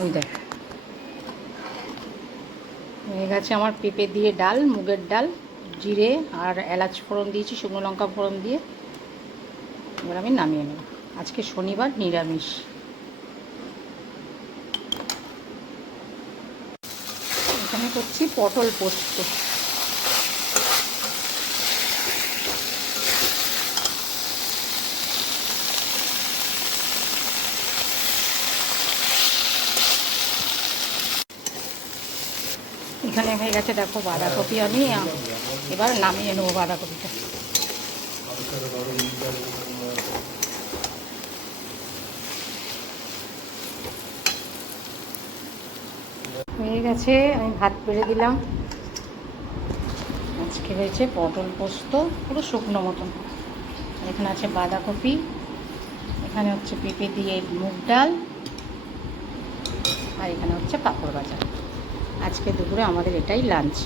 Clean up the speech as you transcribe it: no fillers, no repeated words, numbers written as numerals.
ওই দেখ হয়ে গেছে আমার পেঁপে দিয়ে ডাল, মুগের ডাল, জিরে আর এলাচ ফোড়ন দিয়েছি, শুকনো লঙ্কা ফোড়ন দিয়ে। এবার আমি নামিয়ে নেব। আজকে শনিবার, নিরামিষ। এখানে করছি পটল পোস্ত। এখানে হয়ে গেছে দেখো বাঁধাকপি, আমি এবার নামিয়ে নেবো বাঁধাকপিটা। হয়ে গেছে, আমি ভাত বেড়ে দিলাম। আজকে হয়েছে পটল পোস্ত, পুরো শুকনো মতন। এখানে আছে বাঁধাকপি, এখানে হচ্ছে পেঁপে দিয়ে মুগ ডাল, আর এখানে হচ্ছে পাঁপড় ভাজা। আজকে দুপুরে আমাদের এটাই লাঞ্চ।